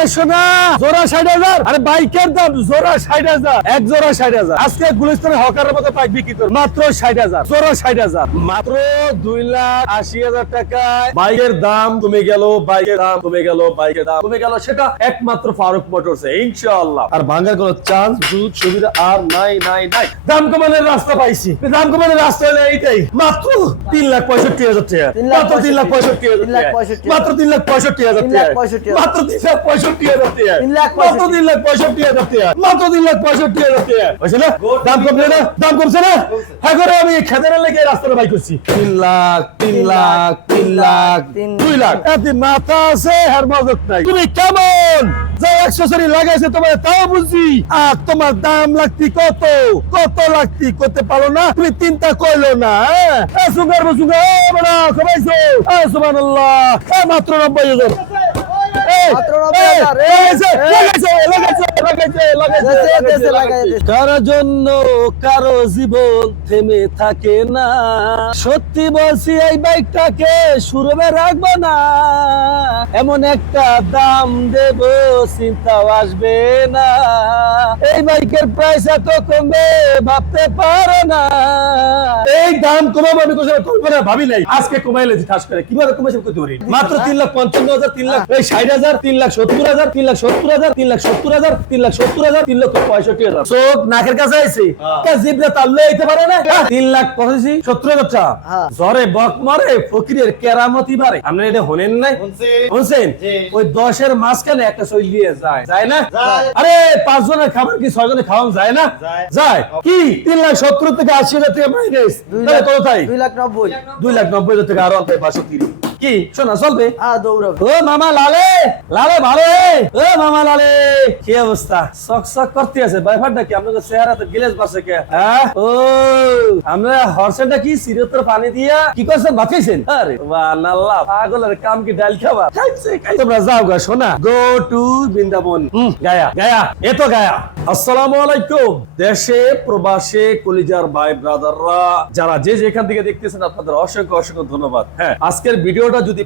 এসো না জোড়া ষাট হাজার। আরে বাইকের দাম জোড়া ষাট হাজার। এক জোড়া ষাট হাজার। আজকে গুলিস্তানের হকারের মতো বাইক বিক্রি করে মাত্র ষাট হাজার জোড়া ষাট হাজার। মাত্র দুই লাখ আশি হাজার টাকায়। বাইকের দাম কমে গেল বাইকের দাম কমে গেল বাইকের দাম কমে গেল। সেটা একমাত্র ফারুক মোটরসে ইনশাআল্লাহ। আর ভাঙার কোনো চান্স সুযোগ সুবিধা আর নাই নাই নাই। দাম কমানোর রাস্তা পাইছি। দাম কমানোর রাস্তা হলো এইটাই। মাত্র তিন লাখ পঁয়ষট্টি হাজার টাকা। তিন লাখ মাত্র তিন লাখ পঁয়ষট্টি। হাজার মাত্র তিন লাখ পঁয়ষট্টি হাজার। মাত্র তিন লাখ পঁয়ষট্টি হাজার টাকা। মাত্র তিন লাখ পঁয়ষট্টি। হাজার টাকা? মাত্র তিন লাখ পঁয়ষট্টি হাজার টাকা? হয়েছে না? দাম কমছে না? দাম কমছে না? হ্যাঁ করে আমি খেতের লেগে রাস্তাটা বাই করছি। তিন লাখ তিন লাখ তিন লাখ দুই লাখ। এত মাথা আছে আর মজত নাই। তুমি কেমন? যে অ্যাক্সেসরি লাগাইছে তোমার তাও বুঝি। আর তোমার দাম লাগতি কত? কত লাগতি? করতে পারো না? তুমি চিন্তা করল না হ্যাঁ? এ সুগার সুগার এ বড়া সবাইছো এ সুবহানাল্লাহ এ মাত্র নব্বই হাজার। মাত্র 90,000 কারও জন্য কারও জীবন থেমে থাকে না। সত্যি বলছি এই বাইকটাকে সুরবে রাখব না। এমন একটা দাম দেব চিন্তাও আসবে না। এই বাইকের প্রাইস এত কমবে ভাবতে পারো না। এই দাম কমাবো আমি কোথাও কমবো না ভাবি নাই। আজকে কমাইলে ঠাস করে কীভাবে কমেছে করতে পারি মাত্র তিন লাখ পঞ্চান্ন হাজার তিন লাখ। এই ষাট হাজার তিন লাখ সত্তর হাজার তিন লাখ সত্তর হাজার তিন লাখ সত্তর হাজার তিন লাখ সত্তর হাজার তিন লক্ষ পঁয়ষট্টি হাজার। চোখ নাকের কাছে আইছে। জিবরা তাল্লে আইতে পারে না? তিন লাখ পঁচাশি সত্তর হাজার টাকা। হ্যাঁ। জ্বরে বক মারে ফকিরের কেরামতি বারে আপনি এটা হনেন নাই? শুনছেন? ওই দশের মাঝখানে একটা শৈল দিয়ে যায়। যায় না? আরে পাঁচ জনের খাবার কি ছয় জনের খাওয়ানো যায় না? যায়। যায়। কি? তিন লাখ সত্তর থেকে আশি হাজার টাকা মাইনাস। দুই তাহলে লাখ কত তাই? দুই লাখ নব্বই। দুই লাখ নব্বই হাজার টাকা আরও পাঁচশো তিরিশ। কি? শোনা চলবে। ও মামা লালে লালে ভালো ও মামা লালে কি অবস্থা? সক সক করতে আছে বাইফারটা কি আপনাকে চেহারা তো গিলেস বাসে কে? হ্যাঁ ও আমরা হর্সেনটা কি সিরিয়তর পানি দিয়া কি করছেন খাইছেন আরে বানাল্লাহ পাগলের কাম কি ডাল খাইছে খাইছে। তোমরা যাও গা শোনা। Go to Vrindavan. গায়া গায়া এ তো গায়া। আসসালামু আলাইকুম। দেশে, প্রবাসে, কলিজার ভাই, ব্রাদাররা, যারা যে যেখান থেকে দেখতেছেন, আপনাদের অসংখ্য অসংখ্য ধন্যবাদ। হ্যাঁ আজকের ভিডিওটা যদি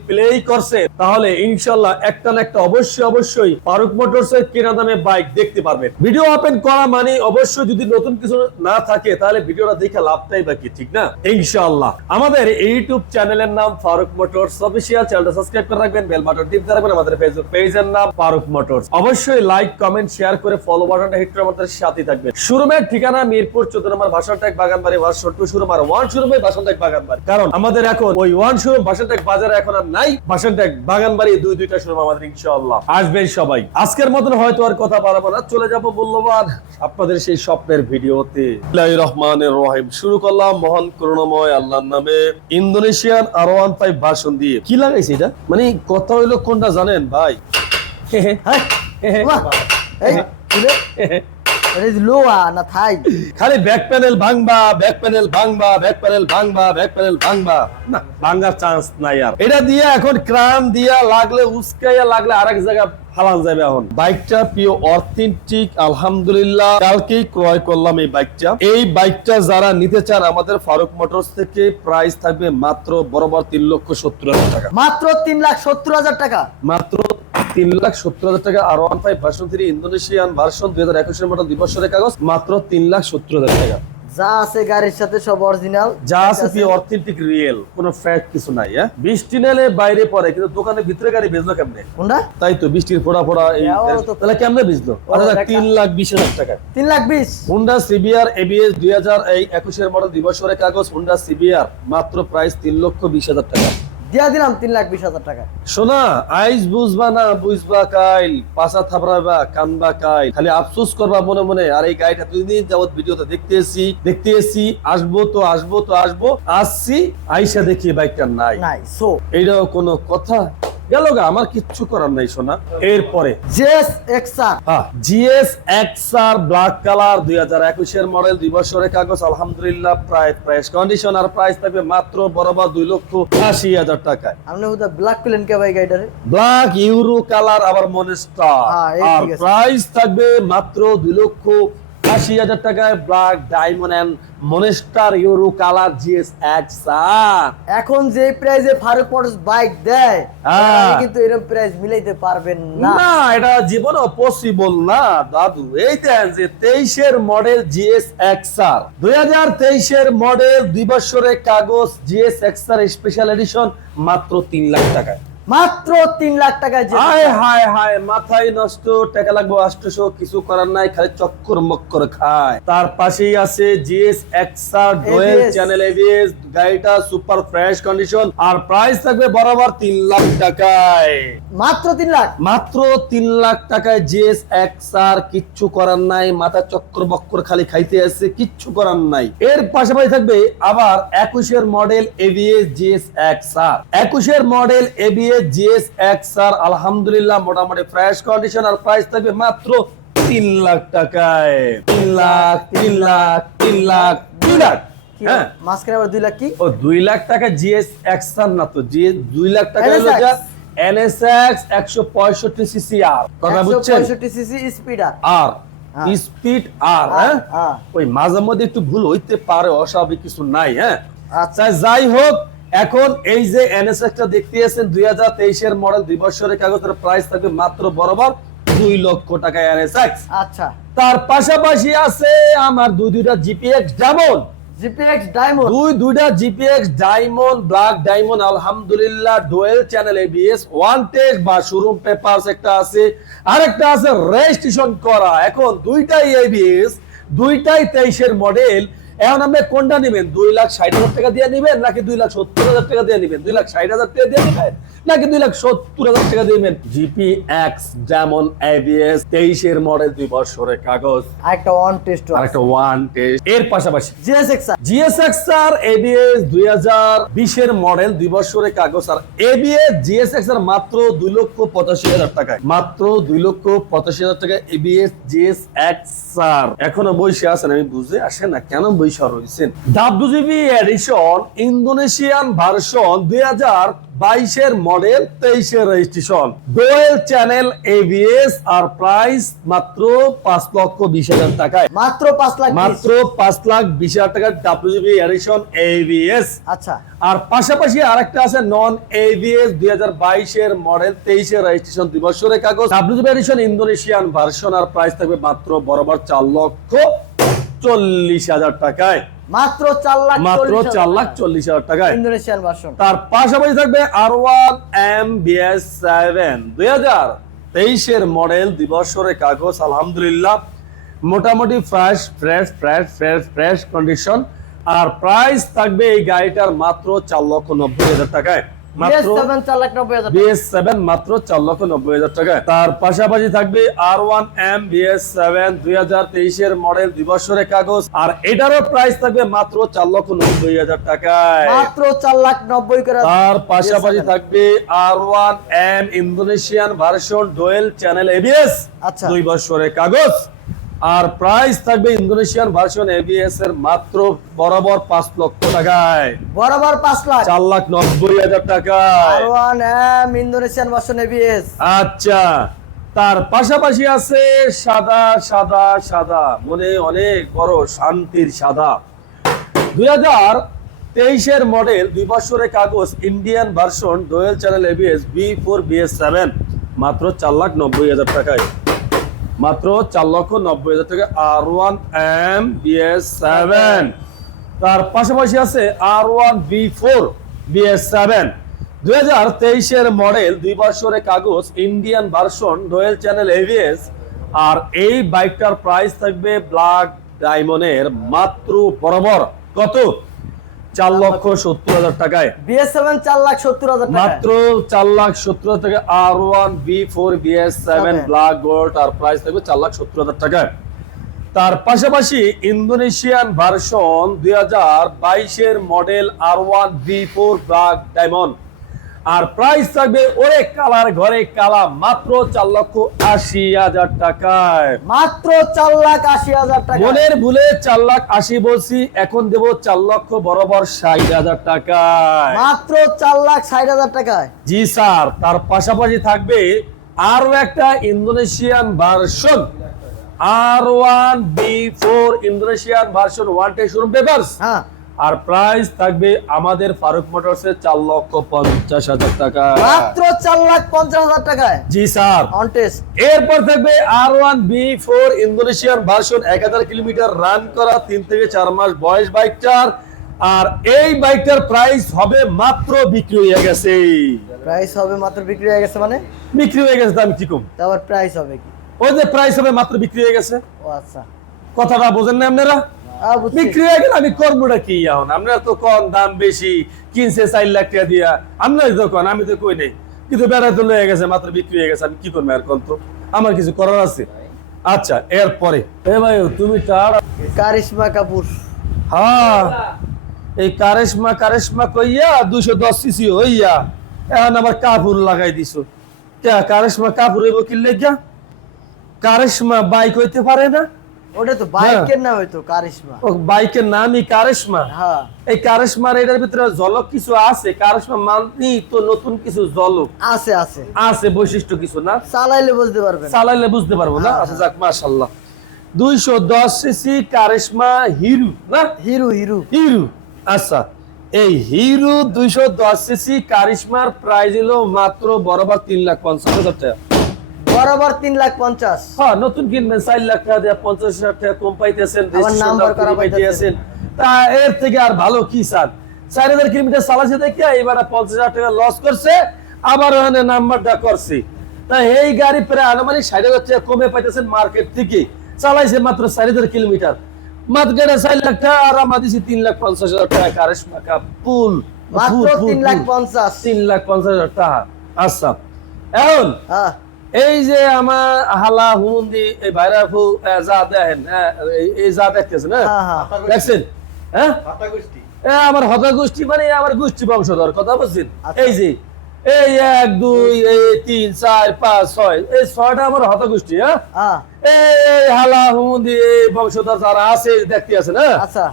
করছে, তাহলে ইনশাল্লাহ একটা না একটা অবশ্যই অবশ্যই মোটরস এর কেনা দামে বাইক দেখতে পারবেন। ভিডিও ওপেন করা মানে অবশ্যই যদি নতুন কিছু না থাকে, তাহলে ভিডিওটা দেখে লাভটাই বাকি, ঠিক না? ইনশাআল্লাহ। আমাদের ইউটিউব চ্যানেলের নাম ফারুক মোটরস অফিসিয়াল। চ্যানেলটা সাবস্ক্রাইব করে রাখবেন বেল বাটন টিপতে রাখবেন। আমাদের ফেসবুক পেজের নাম ফারুক মোটরস। অবশ্যই লাইক কমেন্ট শেয়ার করে ফলো বাটনটা হিট করে আমাদের সাথে শোরুমের ঠিকানা মিরপুর চোদ্দ নম্বর Baganbari version two one Baganbari কারণ আমাদের এখন ওই ওয়ান ভাষণটেক বাজারে এখন আর নাই বাগানবাড়ি দুই দুইটা আমাদের আসবেন সবাই আজকের মতন হয়তো আর কথা বাড়াবো না চলে যাব মূল্যবান আপনাদের সেই স্বপ্নের ভিডিওতে রহমানের রহিম শুরু করলাম মহান করুণাময় আল্লাহর নামে Indonesian R one five version দিয়ে কি লাগাইছে এটা মানে কথা হইল কোনটা জানেন ভাই হ্যাঁ এটা লোয়া না থাই? খালি ব্যাক প্যানেল ভাঙবা ব্যাক প্যানেল ভাঙবা ব্যাক প্যানেল ভাঙবা ব্যাক প্যানেল ভাঙবা। না ভাঙার চান্স নাই আর। এটা দিয়ে এখন ক্রাম দিয়া লাগলে উস্কাইয়া লাগলে আরেক জায়গা ফালান যাবে এখন। বাইকটা প্রিয় অথেন্টিক আলহামদুলিল্লাহ। কালকেই ক্রয় করলাম এই বাইকটা। এই বাইকটা যারা নিতে চান আমাদের ফারুক মোটরস থেকে প্রাইস থাকবে মাত্র বরাবর তিন লক্ষ সত্তর হাজার টাকা। মাত্র তিন লাখ সত্তর হাজার টাকা। মাত্র তিন লাখ সত্তর হাজার টাকা আর one five version three Indonesian version দুই হাজার একুশের মডেল দুই বছরের কাগজ মাত্র তিন লাখ সত্তর হাজার টাকা। যা আছে গাড়ির সাথে সব অরিজিনাল যা আছে কি অথেন্টিক রিয়েল কোনো ফ্যাক কিছু নাই হ্যাঁ? বৃষ্টি নালে বাইরে পড়ে কিন্তু দোকানের ভিতরে গাড়ি বেচলো কেমনে? কোনটা? তাই তো বৃষ্টির ফোড়া ফোড়া তাহলে কেমনে বেচলো? আচ্ছা তিন লাখ বিশ হাজার টাকা। তিন লাখ বিশ। হুন্ডা সিবিআর এবিএস দুই হাজার এই একুশের মডেল দুই বছরের কাগজ হুন্ডা সিবিআর মাত্র প্রাইস তিন লক্ষ বিশ হাজার টাকা। দিয়া দিলাম তিন লাখ বিশ হাজার টাকা। শোনা আইস বুঝবা না বুঝবা কাইল পাশা থাপড়াবা কানবা কাইল। খালি আফসোস করবা মনে মনে আর এই গাড়িটা দুই দিন যাবত ভিডিওতে দেখতে এসি দেখতে এসি আসব তো আসব তো আসব আসছি আইসা দেখি বাইকটা নাই। নাই সো এইটাও কোনো কথা? গেল গা আমার কিচ্ছু করার নাই শোনা এরপরে। জেস এক্সআর হ্যাঁ জিএস এক্সআর ব্ল্যাক কালার দুই হাজার একুশের মডেল দুই বছরের কাগজ আলহামদুলিল্লাহ প্রায় প্রাইস কন্ডিশন আর প্রাইস থাকবে মাত্র বরাবর দুই লক্ষ আশি হাজার টাকায়। আপনি হুদা ব্ল্যাক পেলেন কে ভাই গাড়িটারে ব্ল্যাক ইউরো কালার আবার মনেস্টার হ্যাঁ, আর প্রাইস থাকবে মাত্র দুই লক্ষ আশি হাজার টাকায় black diamond and monster euro colour GS sir. এখন যে প্রাইজে ফারুক মোটরস বাইক দেয় হ্যাঁ। কিন্তু এরকম প্রাইস মিলাইতে পারবেন না। না এটা পসিবল না দাদু। এই দেন যে তেইশের মডেল জিএস দুই হাজার তেইশের মডেল দুই বছরের কাগজ জিএস এক্সআর স্পেশাল এডিশন মাত্র তিন লাখ টাকায়। মাত্র তিন লাখ টাকায় হায় হায় হায় মাথায় নষ্ট টাকা লাগবে আষ্টশো কিছু করার নাই খালি চক্কর মক্কর খায়। তার পাশেই আছে GS XR dual channel ABS গাড়িটা সুপার ফ্রেশ কন্ডিশন আর প্রাইস থাকবে বরাবর তিন লাখ টাকায়। মাত্র তিন লাখ? মাত্র তিন লাখ টাকায় জিএস এক্স আর কিচ্ছু করার নাই মাথা চক্কর বক্কর খালি খাইতে আছে কিচ্ছু করার নাই। এর পাশাপাশি থাকবে আবার একুশের model ABS GS X R একুশের model ABS GS X R আলহামদুলিল্লাহ মোটামুটি ফ্রেশ কন্ডিশন আর প্রাইস থাকবে মাত্র তিন লাখ টাকায়। তিন লাখ তিন লাখ তিন লাখ দুই লাখ। হ্যাঁ? মাঝখানে আবার দুই লাখ কি? ও দুই লাখ টাকা জিএস এক্স আর না তো জিএস দুই লাখ টাকা হলো যা এনএসএক্স একশো পঁয়ষট্টি সিসি আর কথা বুঝছেন? পঁয়ষট্টি সিসি স্পিডার আর। স্পিড আর হ্যাঁ। ওই মাঝে মধ্যে একটু ভুল হইতে পারে অস্বাভাবিক কিছু নাই হ্যাঁ। আচ্ছা। যাই হোক এখন এই যে এনএসএক্স টা দেখতে আছেন দুই হাজার তেইশের মডেল দুই বছরের কাগজের প্রাইস থাকবে মাত্র বরাবর দুই লক্ষ টাকা এনএসএক্স আচ্ছা। তার পাশাপাশি আছে আমার দুই দুইটা জিপিএক্স যেমন জিপিএক্স ডায়মন্ড দুই দুইটা জিপিএক্স ডায়মন্ড ব্ল্যাক ডায়মন্ড আলহামদুলিল্লাহ dual channel ABS one test বা শোরুম পেপারস একটা আছে। আরেকটা আছে রেজিস্ট্রেশন করা। এখন দুইটাই এবিএস দুইটাই তেইশের মডেল এখন আপনি কোনটা নেবেন? দুই লাখ ষাট হাজার টাকা দিয়ে নেবেন নাকি দুই লাখ সত্তর হাজার টাকা দিয়ে নেবেন? দুই লাখ ষাট হাজার টাকা দিয়ে নেবেন নাকি দুই লাখ সত্তর হাজার টাকা দিয়ে নেবেন? জিপি এক্স যেমন এবিএস তেইশের মডেল দুই বছরের কাগজ। আরেকটা ওয়ান টেস্ট আরেকটা ওয়ান টেস্ট এর পাশাপাশি জিএসএক্স জিএসএক্সআর এবিএস দুই হাজার বিশের মডেল দুই বছরের কাগজ। আর এবিএস জিএসএক্স আর মাত্র দুই লক্ষ পঁচাশি হাজার টাকায়। মাত্র দুই লক্ষ পঁচাশি হাজার টাকা এবিএস জিএস এক্সআর এখনও বইসে আছেন আমি বুঝে আসে না কেন বইসা রয়েছেন। ডাব্লিউজিবি এডিশন ইন্দোনেশিয়ান ভার্সন দুই হাজার বাইশের মডেল তেইশের রেজিস্ট্রেশন ডোয়েল চ্যানেল এবিএস আর প্রাইস মাত্র পাঁচ লক্ষ বিশ হাজার টাকায়। মাত্র পাঁচ লাখ মাত্র পাঁচ লাখ বিশ হাজার টাকার ডাব্লিউজিবি এডিশন এবিএস আচ্ছা। আর পাশাপাশি আরেকটা আছে নন এবিএস দুই হাজার বাইশের মডেল তেইশের রেজিস্ট্রেশন দুই বছরের কাগজ ডাব্লিউজিবি এডিশন ইন্দোনেশিয়ান ভার্সন আর প্রাইস থাকবে মাত্র বরাবর চার লক্ষ চল্লিশ হাজার টাকায়। মাত্র চার লাখ মাত্র চার লাখ চল্লিশ হাজার টাকায়। ইন্দোনেশিয়ান ভার্সন তার পাশাপাশি থাকবে আর ওয়ান এম বিএস সেভেন দুই হাজার তেইশের মডেল দুই বছরের কাগজ আলহামদুলিল্লাহ। মোটামুটি fresh fresh fresh fresh fresh condition আর প্রাইস থাকবে এই গাড়িটার মাত্র চার লক্ষ নব্বই হাজার টাকায়। মাত্র চার লাখ নব্বই হাজার টাকা। বিএস সেভেন মাত্র চার লক্ষ নব্বই হাজার টাকা তার পাশাপাশি থাকবে আর ওয়ান এম বিএস সেভেন দুই হাজার তেইশের মডেল দুই বছরের কাগজ আর এটারও প্রাইস থাকবে মাত্র চার লক্ষ নব্বই হাজার টাকায় মাত্র চার লাখ নব্বই তার পাশাপাশি থাকবে আর one M Indonesian version dual channel ABS আচ্ছা। দুই বছরের কাগজ আর প্রাইস থাকবে ইন্দোনেশিয়ান ভার্সন এবিএস এর মাত্র বরাবর পাঁচ লক্ষ টাকায়। বরাবর পাঁচ লাখ। চার লাখ নব্বই হাজার টাকায়। ইন্দোনেশিয়ান ভার্সন এবিএস আচ্ছা তার পাশাপাশি আছে সাদা সাদা সাদা। মনে অনেক বড় শান্তির সাদা। দুই হাজার তেইশের মডেল দুই বছরের কাগজ Indian version dual channel ABS B four BS seven মাত্র চার লাখ নব্বই হাজার টাকায়। মাত্র চার লক্ষ নব্বই হাজার টাকা R one M BS seven তার পাশাপাশি আছে R one B four BS seven দুই হাজার তেইশের মডেল দুই বছরের কাগজ Indian version dual channel ABS আর এই বাইকটার প্রাইস থাকবে ব্ল্যাক ডায়মন্ডের মাত্র বরাবর। কত? চার লক্ষ সত্তর হাজার টাকায়। বিএস সেভেন চার লাখ সত্তর হাজার মাত্র চার লাখ সত্তর হাজার টাকা R one B four BS seven Okay. Black gold আর প্রাইস থাকবে চার লাখ সত্তর হাজার টাকায়। তার পাশাপাশি ইন্দোনেশিয়ান ভার্সন দুই হাজার বাইশের model R one B four black diamond. আর প্রাইস থাকবে ওরে কালার ঘরে কালা মাত্র চার লক্ষ আশি হাজার টাকায়। মাত্র চার লাখ আশি হাজার টাকা মনের ভুলে চার লাখ আশি বলছি এখন দেব চার লক্ষ বরাবর ষাট হাজার টাকায়। মাত্র চার লাখ ষাট হাজার টাকায়। জি স্যার তার পাশাপাশি থাকবে আরও একটা Indonesian version R one B four Indonesian version one টে শোরুম পেপার্স হ্যাঁ। আর প্রাইস থাকবে আমাদের ফারুক মোটরসের চার লক্ষ পঞ্চাশ হাজার টাকা। মাত্র চার লাখ পঞ্চাশ হাজার টাকায়? জি স্যার। এরপর থাকবে R one B four Indonesian version এক হাজার কিলোমিটার রান করা তিন থেকে চার মাস বয়স বাইকটার আর এই বাইকটার প্রাইস হবে মাত্র বিক্রি হয়ে গেছে। প্রাইস হবে মাত্র বিক্রি হয়ে গেছে মানে? বিক্রি হয়ে গেছে দাম কি কম? তারপর প্রাইস হবে কি? ওই যে প্রাইস হবে মাত্র বিক্রি হয়ে গেছে। ও আচ্ছা। কথাটা বোঝেন না আপনারা। বিক্রি হয়ে গেলে আমি করবোটা কি এখন? আপনারা তো কম দাম বেশি কিনছে চার লাখ টাকা দিয়া। আপনারা তো কন আমি তো কই নাই। কিন্তু বেড়া তো লয়ে গেছে মাত্র বিক্রি হয়ে গেছে আমি কি করব আর তো? আমার কিছু করার আছে? আচ্ছা এরপরে। এ ভাই তুমি তার কারিশমা কাপুর। হ্যাঁ এই কারেশমা কারেশমা কইয়া দুশো দশ সিসি হইয়া এখন আবার কাপুর লাগাই দিছো। কারেশমা কাপুর হইব কি লেগা কারেশমা বাইক হইতে পারে না? ওটা তো বাইকের নাম হয়তো কারিশমা। ও বাইকের নামই কারেশমা? হ্যাঁ। এই কারেশমার এটার ভিতরে কিছু আছে? কারেশমা মাননি তো নতুন কিছু আছে আছে। আছে বৈশিষ্ট্য কিছু না? চালাইলে বুঝতে পারবেন। চালাইলে বুঝতে পারব না? হ্যাঁ, আচ্ছা যাক দুইশো দশ সিসি কারেশমা হিরু না? হিরু হিরু। হিরু। আচ্ছা এই হিরু দুইশো দশ সিসি কারিশমার প্রাইস হলো মাত্র বরাবর তিন লাখ পঞ্চাশ হাজার টাকা। বরাবর তিন লাখ পঞ্চাশ। হ্যাঁ নতুন কিনবেন চার লাখ টাকা দেওয়া পঞ্চাশ হাজার টাকা কম পাইতেছেন নাম্বার করা পাইতেছেন। তা এর থেকে আর ভালো কি স্যার? চার হাজার কিলোমিটার চালাচ্ছে দেখে এবার পঞ্চাশ হাজার টাকা লস করছে আবার ওখানে নাম্বারটা করছে। তা এই গাড়ি প্রায় আনুমানিক ষাট হাজার টাকা কমে পাইতেছেন মার্কেট থেকে। চালাইছে মাত্র চার হাজার কিলোমিটার। মাত্র গেলে চার লাখ টাকা আর আমরা দিছি তিন লাখ পঞ্চাশ হাজার টাকা কারিশমা কাপ ফুল মাত্র তিন লাখ পঞ্চাশ। তিন লাখ পঞ্চাশ হাজার টাকা। আচ্ছা। এখন হ্যাঁ। এই যে আমার হালা হুমন্দি এই ভাইরা ফু যা দেখেন এই- যা দেখতেছেন হ্যাঁ? হ্যাঁ হ্যাঁ। দেখছেন? হ্যাঁ? আমার হতা গোষ্ঠী মানে আমার গোষ্ঠী বংশধর কথা বলছেন আচ্ছা। এই যে এই এক দুই এই তিন চার পাঁচ ছয় এই ছয়টা আমার হতা গোষ্ঠী হ্যাঁ? হ্যাঁ। এই হালা হুমন্দি এই বংশধর যারা আছে দেখতে আছেন হ্যাঁ? আচ্ছা।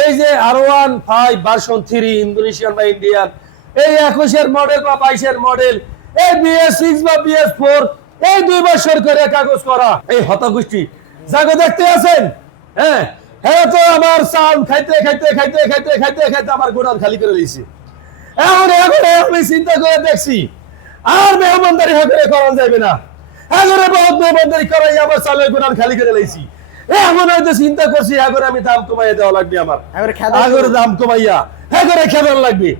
এই যে R one five version three Indonesian বা ইন্ডিয়ান এই একুশের মডেল বা বাইশের মডেল এই বিএস সিক্স বা বিএস ফোর এই দুই বছর করে কাগজ করা। এই হতগোষ্ঠী যাকে দেখতে আছেন? হ্যাঁ? হ্যাঁ তো আমার চাল খাইতে খাইতে খাইতে খাইতে খাইতে খাইতে আমার গোডাউন খালি করে দিয়েছি। এখন এখন আমি চিন্তা করে দেখছি। আর মেহমানদারি হাতে করা যাবে না। এখন বহুত মেহমানদারি করাই আমার চালের গোডাউন খালি করে লাইছি এখন হয়তো চিন্তা করছি এখন আমি দাম কমাই দেওয়া লাগবে আমার। আগরে দাম কমাইয়া হ্যাঁ করে খেদার লাগবে।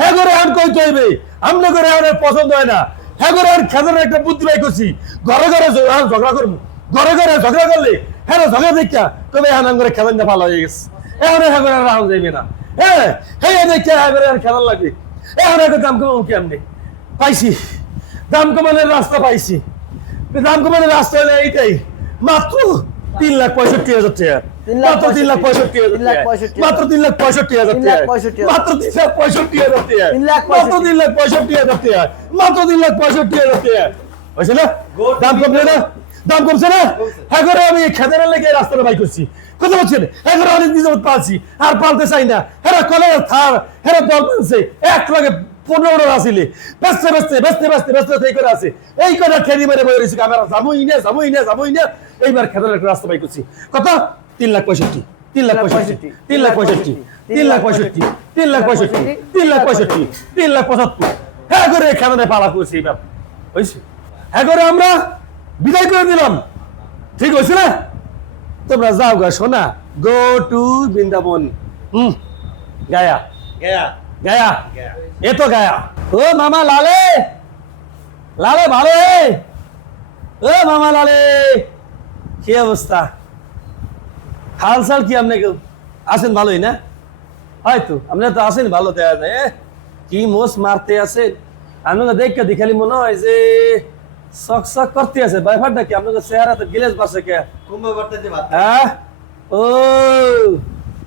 হ্যাঁ করে এখন কই তৈবে আমনে করে আর পছন্দ হয় না। হ্যাঁ আর খেদার একটা বুদ্ধি বাই করছি। ঘরে ঘরে ঝগড়া করব। ঘরে ঘরে ঝগড়া করলে হ্যাঁ ঝগড়া দেখা তবে আম করে খেলান ভালো হয়ে গেছে। এখন হ্যাঁ করে রাহুল যাইবে না। হ্যাঁ হ্যাঁ দেখে হ্যাঁ আর খেলার লাগবে। এখন একটা দাম কমাবো কেমনে? পাইছি। দাম কমানোর রাস্তা পাইছি। দাম কমানোর রাস্তা হলো এইটাই। মাত্র তিন লাখ পঁয়ষট্টি হাজার টাকা। মাত্র তিন লাখ পঁয়ষট্টি হাজার তিন লাখ টাকা। পঁয়ষট্টি মাত্র তিন লাখ পঁয়ষট্টি হাজার তিন লাখ টাকা। পঁয়ষট্টি হাজার। মাত্র তিন লাখ পঁয়ষট্টি হাজার টাকা। তিন লাখ মাত্র তিন লাখ পঁয়ষট্টি হাজার মাত্র তিন লাখ পঁয়ষট্টি হাজার হয়েছে না? দাম কমছে না? দাম কমছে না? হ্যাঁ আমি খেদের লেগে রাস্তাটা বাই করছি। কথা বলছেন? হ্যাঁ অনেক পালছি। আর পালতে চাই না। হ্যাঁ কলে থার। হ্যাঁ দল পালছে এক লাগে পনেরো আসিলে। ব্যস্ত ব্যস্ত ব্যস্ত ব্যস্ত ব্যস্ত এই করে আছে। এই করে খেলি মেরে বই রয়েছে ক্যামেরা যাবোই না যাবোই না যাবোই না। এইবার খেদের রাস্তা বাই করছি। কত তিন লাখ পঁয়ষট্টি। তিন লাখ পঁয়ষট্টি। তিন লাখ পঁয়ষট্টি। তিন লাখ পঁয়ষট্টি। তিন লাখ পঁয়ষট্টি। তিন লাখ পঁয়ষট্টি। তিন লাখ পঁচাত্তর। হ্যাঁ করে খেলানে পালা করছি হয়েছে হ্যাঁ করে আমরা বিদায় করে দিলাম। ঠিক হয়েছে না? তোমরা যাও গা শোনা গো টু বৃন্দাবন। হুম। গায়া। গয়া। গায়া। এ তো গায়া। ও মামা লালে। লালে ভালো ও মামা লালে। কি অবস্থা? হাল চাল কি আপনি কেউ আছেন ভালোই না? হয়তো আপনি তো আছেন ভালো দেয়া যায় কি মোষ মারতে আছেন? আপনাকে দেখে দেখালি মনে হয় যে শখ শখ করতে আছে। ব্যাপারটা কি? আপনাকে চেহারা তো গিলেজ বাসে কে? হ্যাঁ ও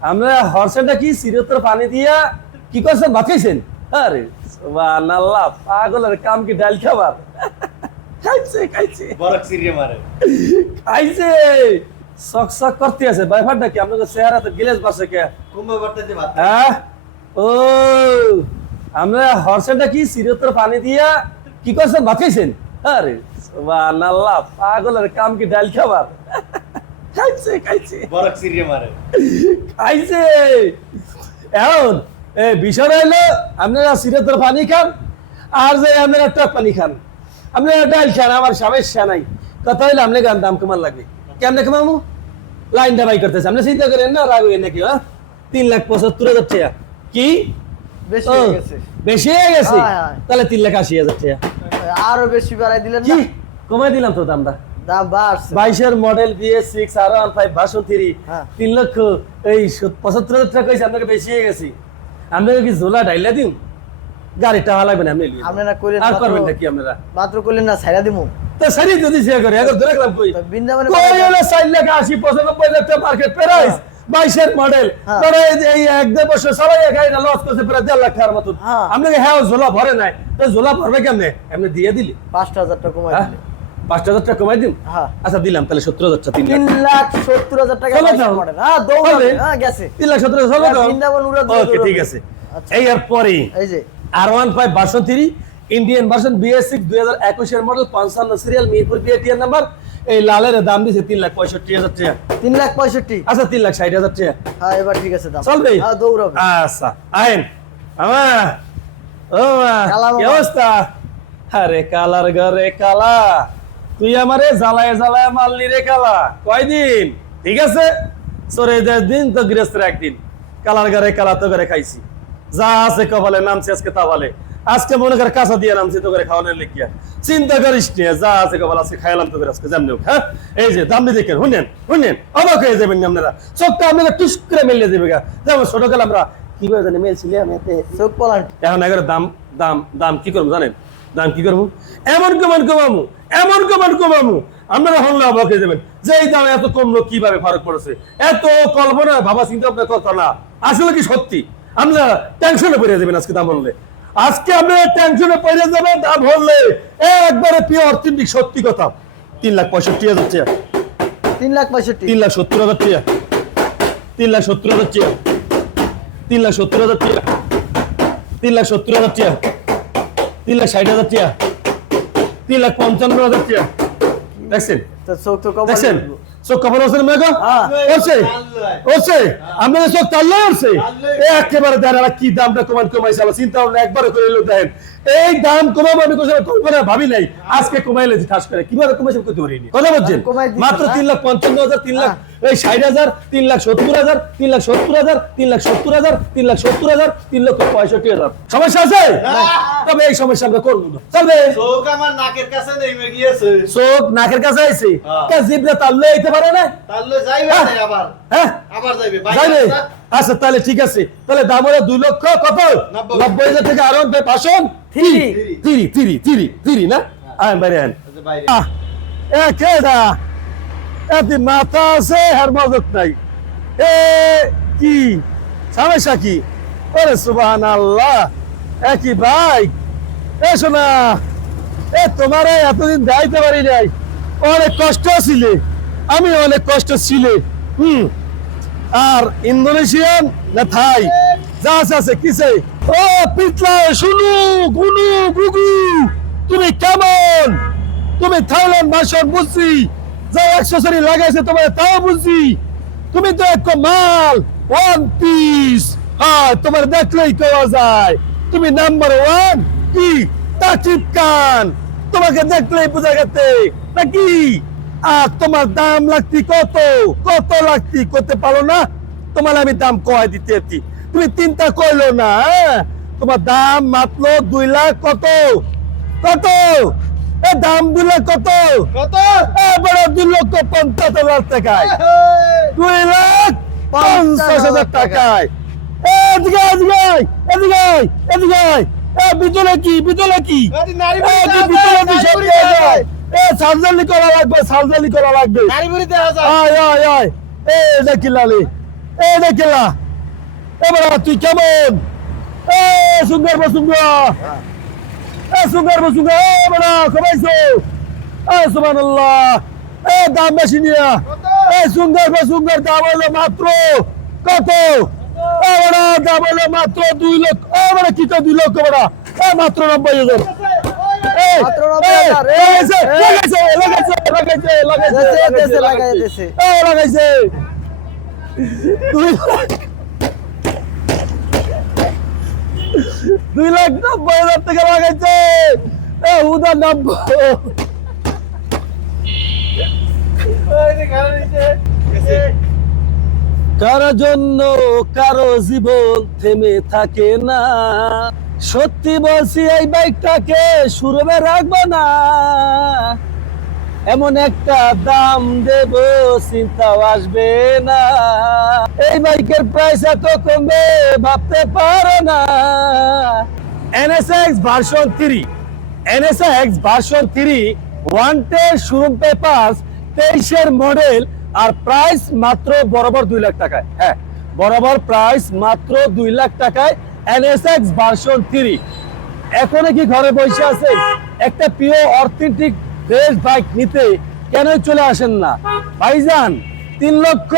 আমরা হর্ষেটা কি চিরতর পানি দিয়া কি করছেন? খাইছেন আরে সুবহানাল্লাহ পাগলের কাম কি ডাল খাবার? খাইছে খাইছে। বরক সিরিয়ে মারে। খাইছে। শখ শখ করতে আছে ব্যাপারটা কি আপনাকে চেহারা তো গিলেজ বাসে কে? হ্যাঁ? ও আমরা হর্ষেটা কি চিরতর পানি দিয়া কি করছেন খাইছেন আরে সুবহানাল্লাহ পাগলের কাম কি ডাল খাবার? খাইছে খাইছে। বরক সিরিয়ে মারে। খাইছে। এখন এই বিষয়টা হলো আপনারা সিরাতের পানি খান আর যে আপনারা টক পানি খান। আপনারা ডাল খান আমার সমস্যা নাই। কথা হইলে আপনি গান দাম কেমন লাগবে। কেমনে কেমামু লাইনটা বাই করতেছে। আপনি চিন্তা করেন না রাগ হইেন নাকি হ্যাঁ? তিন লাখ পঁচাত্তর হাজার টাকা। কি? বেশি হয়ে গেছে। হয়ে হ্যাঁ, হ্যাঁ। তাহলে তিন লাখ আশি হাজার টাকা। আরও বেশি বাড়াই দিলেন কি? কমাই দিলাম তো দামটা। দাম বাইশের model BS six R one five version three হ্যাঁ। তিন লক্ষ এই পঁচাত্তর হাজার টাকা কইছে আপনাকে বেশি হয়ে গেছি। আপনাকে কি ঝোলা ডাইলা দিন গাড়ি টাকা লাগবে না আপনি আর করবেন নাকি আপনারা? মাত্র করলেন না ছাইরা দিমু? তো সারি যদি সে করে এখন ধরে গেলাম কই? কই হলো চার লাখ আশি পঁচানব্বই লাখ টাকা মার্কেট প্রাইস বাইশের মডেল হ্যাঁ। এই এক দেড় বছর সবাই গাড়িটা লস করছে প্রায় দেড় লাখ টাকার মতন। হ্যাঁ। আপনাকে হ্যাঁ ঝোলা ভরে নাই। তো ঝোলা ভরবে কেমনে? এমনি দিয়ে দিলি। পাঁচটা হাজার টাকা কমাই হ্যাঁ? দিলে। পাঁচটা হাজার টাকা কমাই দিন হ্যাঁ। আচ্ছা দিলাম তাহলে সত্তর হাজার টাকা তিন লাখ। সত্তর হাজার টাকা হ্যাঁ দৌড়াবে। হ্যাঁ গেছে। তিন লাখ হ্যাঁ, উড়া দিয়ে ঠিক আছে। আচ্ছা। এই আর পরে এই যে। R one five three Indian version BS six দুই হাজার একুশের মডেল পঞ্চান্ন সিরিয়াল মিরপুর বিএটিএর নাম্বার এই লালের দাম দিছে তিন লাখ পঁয়ষট্টি হাজার টাকা। তিন লাখ পঁয়ষট্টি? আচ্ছা তিন লাখ ষাট হাজার টাকা। হ্যাঁ এবার ঠিক আছে দাম। চলবে হ্যাঁ দৌড়াবে। আচ্ছা আইন। আমা। ও কি অবস্থা? আরে কালার ঘরে কালা। তুই আমারে জ্বালায় জ্বালায় মারলি রে কালা। কয়দিন? ঠিক আছে? সরে দিন তো গৃহস্থের একদিন। কালার ঘরে কালা তো করে খাইছি। যা আছে কপালে নামছি আজকে তা বলে। আজকে মনে করে কাঁচা দিয়ে নামছি তো করে খাওয়ানোর লিখিয়া চিন্তা করিস নিয়ে যা আছে কপাল আজকে খাইলাম তো আজকে যেমনি হ্যাঁ? এই যে, দাম দেখেন, শুনেন শুনেন, অবাক হয়ে যাবেন আপনারা। চোখটা আপনারা টুস করে মেলে দেবে গা। যেমন ছোটকাল আমরা, কি করে জানি মেলছিলি আমি এতে, চোখ পলান। এখন এগারো দাম দাম দাম কি করব, জানেন? দাম কি করব? এমন কমান কমামু, এমন কমান কমামু। আপনারা হল্লা অবাক হয়ে যাবেন, যে এই দাম এত কমলো, কীভাবে ফারক পড়েছে? এত কল্পনা ভাবা চিন্তা ভাবনা কথা না। আসলে কি সত্যি? আপনারা টেনশনে পড়ে যাবেন আজকে দাম বললে। আজকে আপনারা টেনশনে পড়ে যাবেন দাম বললে একবারে পিওর অর্থনৈতিক সত্যি কথা। তিন লাখ পঁয়ষট্টি হাজার টাকা। তিন লাখ পঁয়ষট্টি। তিন লাখ সত্তর হাজার টাকা। তিন লাখ সত্তর হাজার টাকা। তিন লাখ সত্তর হাজার টাকা। তিন লাখ সত্তর হাজার টাকা। তিন লাখ ষাট হাজার টাকা। তিন লাখ পঞ্চান্ন হাজার টাকা। দেখছেন? দেখছেন। চোখ কাপড় আছে না মেঘা। ওরছে ওরছে আপনাদের চোখ তাল্লো ওরছে একেবারে দেন কি দামটা তোমার কমাইছে? আবার চিন্তা ভাবনা একবারে করে এলো দেন এই দাম কমাবো আমি কোথাও কমবো না ভাবি নাই। আজকে কমাইলে ঠাস করে। কীভাবে কমাইছে আমি করতে পারিনি। কথা বলছেন? মাত্র তিন লাখ পঞ্চান্ন হাজার তিন লাখ হ্যাঁ। এই ষাট হাজার তিন লাখ সত্তর হাজার তিন লাখ সত্তর হাজার তিন লাখ সত্তর হাজার তিন লাখ সত্তর হাজার তিন লক্ষ পঁয়ষট্টি হাজার। সমস্যা আছে? তবে এই সমস্যা আমরা করব না। চলবে। চোখ আমার নাকের কাছে নেমে গিয়েছে। চোখ নাকের কাছে আইছে? হ্যাঁ। কা জিবরা তাল্লে আইতে পারে না? তাহলে যাইবে হ্যাঁ। আবার। হ্যাঁ। আবার যাইবে। যাইবে। আচ্ছা তাহলে ঠিক আছে। তাহলে দাম হলো দুই লক্ষ কত? নব্বই। হাজার থেকে আরও ভাষণ থ্রি। তিরি। তিরি তিরি তিরি না? আয় বাইরে আন কেডা এতে মাথা আছে আর মজত নাই। এ কি? সমস্যা কি? ওরে সুবাহান আল্লাহ এ কি বাইক। এ শোনা এ তোমার এতদিন যাইতে পারি নাই। অনেক কষ্ট ছিলে। আমি অনেক কষ্ট ছিলে। হুম। আর ইন্দোনেশিয়ান না থাই? যা আছে আছে কিসে ও, পিতলা, শুনু, গুনু গুগু তুমি কেমন? তুমি থাইল্যান্ড ভাষণ বুঝছি যা অ্যাক্সেসরি লাগাইছে তোমার তাও বুঝছি তুমি তো এক মাল ওয়ান পিস হ্যাঁ তোমার দেখলেই পাওয়া যায়। তুমি নাম্বার ওয়ান কি? তাকিব খান। তোমাকে দেখলেই বোঝা গেছে। নাকি? আর তোমার দাম লাগতি কত? কত লাগতি? করতে পারো না? তোমার আমি দাম কয় দিতে আছি। তুমি চিন্তা করল না হ্যাঁ? তোমার দাম মাত্র দুই লাখ কত? কত? এ দাম দুই লাখ কত? কত? এবারে দুই লক্ষ পঞ্চাশ হাজার টাকায়। দুই লাখ পঞ্চাশ হাজার টাকায়। এদিকে এদিকে এদিকে এদিকে এ ভিতরে কি ভিতরে কি বুড়ি সব বুড়ি যায়? এ সার্জারি করা লাগবে সার্জারি করা লাগবে। আয় আয় আয়। এ এ দেখিলা এবার তুই কেমন? এ সুন্দর এ সুন্দর বসুন্দর এ বড় এ সুবহানাল্লাহ। এ দাম বেশি নিয়া। এ সুন্দর দাম হলো মাত্র কত? এ বড় দাম হলো মাত্র দুই লক্ষ। এ বড় কি তো দুই লক্ষ বড়। এ মাত্র নব্বই হাজার। দুই লাখ নব্বই হাজার টাকা লাগাইছে। উদা নব্বই। কারও জন্য কারও জীবন থেমে থাকে না। সত্যি বলছি, এই বাইকটাকে সুরবে রাখব না। এমন একটা দাম দেব, চিন্তাও আসবে না। এই বাইকের প্রাইস এত কমবে, ভাবতে পারো না। NSX version three NSX version three wanted showroom papers তেইশের মডেল আর প্রাইস মাত্র বরাবর দুই লাখ টাকায়। হ্যাঁ বরাবর প্রাইস মাত্র দুই লাখ টাকায়। এনএসএক্স ভার্সন থ্রি এখনও কি ঘরে বসে আছেন একটা প্রিয় অথেন্টিক ফ্রেশ বাইক নিতে কেন চলে আসেন না? ভাইজান, তিন লক্ষ,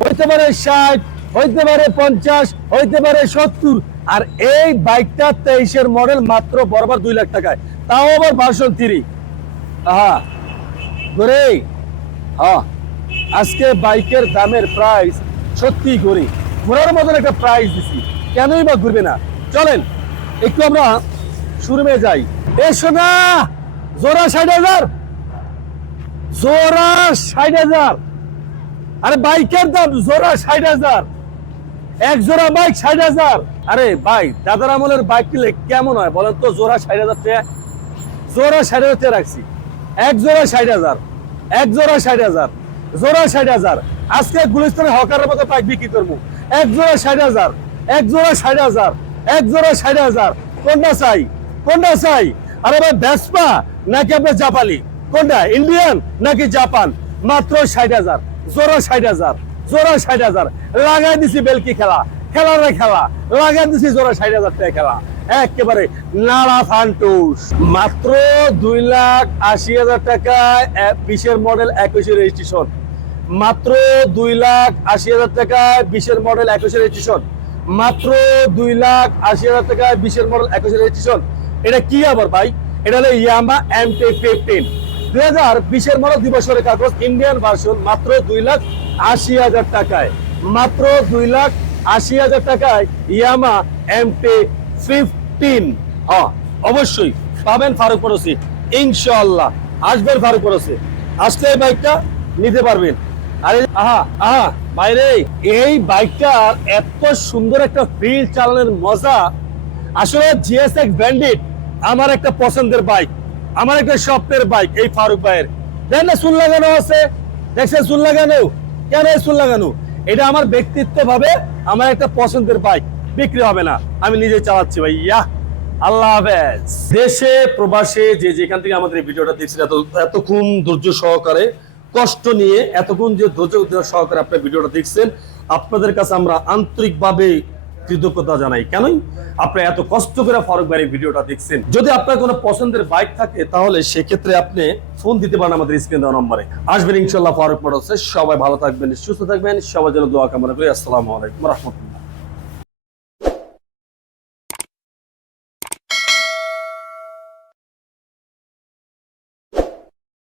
হইতে পারে ষাট, হইতে পারে পঞ্চাশ, হইতে পারে সত্তর। আর এই বাইকটা তেইশের মডেল মাত্র বরাবর দুই লাখ টাকায়। তাও আবার ভার্সন থ্রি আহা করে হ্যাঁ আজকে বাইকের দামের প্রাইস সত্যি করি ঘোরার মতন একটা প্রাইস দিছি। কেনই বা ঘুরবে না? চলেন, একটু আমরা শোরুমে যাই। এসো না জোড়া ষাট হাজার। জোড়া ষাট হাজার। আরে বাইকের দাম, জোড়া ষাট হাজার। এক জোড়া বাইক ষাট হাজার। আরে ভাই, দাদার আমলের বাইক কিনলে কেমন হয় বলেন তো? জোড়া ষাট হাজার টাকা। জোড়া ষাট হাজার টাকা রাখছি। এক জোড়া ষাট হাজার। এক জোড়া ষাট হাজার। জোড়া ষাট হাজার। আজকে গুলিস্তানে হকারের মতো বাইক বিক্রি করব। এক জোড়া ষাট হাজার। এক জোড়া ষাট হাজার, এক জোড়া ষাট হাজার। কোনটা চাই? কোনটা চাই? আরে ভাই ভেসপা নাকি আপনার জাপানি? কোনটা? ইন্ডিয়ান নাকি জাপান? মাত্র ষাট হাজার, জোড়া ষাট হাজার, জোড়া ষাট হাজার। লাগাই দিছি বেলকি খেলা, খেলার খেলা। লাগাই দিছি জোড়া ষাট হাজার টাকা খেলা। একেবারে নাড়া ফান্টুস। মাত্র দুই লাখ আশি হাজার টাকায় বিশের মডেল একুশে রেজিস্ট্রেশন মাত্র দুই লাখ আশি হাজার টাকায় বিশের মডেল একুশে রেজিস্ট্রেশন মাত্র দুই লাখ আশি হাজার টাকায় বিশের মডেল একুশে রেজিস্ট্রেশন এটা কি আবার ভাই? এটা হলো ইয়ামা এম টি ফিফটিন দুই হাজার বিশের মডেল দুই বছরের কাগজ ইন্ডিয়ান ভার্সন মাত্র দুই লাখ আশি হাজার টাকায়। মাত্র দুই লাখ আশি হাজার টাকায় ইয়ামা এম টি ফিফটিন হ্যাঁ অবশ্যই পাবেন ফারুক পড়োসি ইনশাল্লাহ আসবেন ফারুক পড়োসি আসলে এই বাইকটা নিতে পারবেন। আরে, আহা আহা, বাইরে। এই বাইকটার এত সুন্দর একটা ফিল চালানোর মজা। আসলে জিএসএক্স ব্যান্ডিট আমার একটা পছন্দের বাইক, আমার একটা স্বপ্নের বাইক, এই ফারুক ভাইয়ের। দেখ না সুন লাগানো আছে দেখছেন সুন লাগানো। কেন সুন লাগানো? এটা আমার ব্যক্তিত্ব ভাবে আমার একটা পছন্দের বাইক, বিক্রি হবে না। আমি নিজে চালাচ্ছি ভাই ইয়া আল্লাহ হাফেজ। দেশে, প্রবাসে যে যেখান থেকে আমাদের এই ভিডিওটা দেখছেন, এত এতক্ষণ ধৈর্য সহকারে কষ্ট নিয়ে এতক্ষণ যে ধৈর্য সহকারে আপনার ভিডিওটা দেখছেন, আপনাদের কাছে আমরা আন্তরিকভাবে কৃতজ্ঞতা জানাই। কেনই? আপনি এত কষ্ট করে ফারুক ভাইয়ের ভিডিওটা দেখছেন। যদি আপনার কোনো পছন্দের বাইক থাকে, তাহলে সেক্ষেত্রে আপনি ফোন দিতে পারেন আমাদের স্ক্রিন দেওয়া নম্বরে। আসবেন ইনশাল্লাহ ফারুক মোটরসে। সবাই ভালো থাকবেন, সুস্থ থাকবেন। সবার জন্য দোয়া কামনা করি। আসসালামু আলাইকুম রহমতুল্লাহ।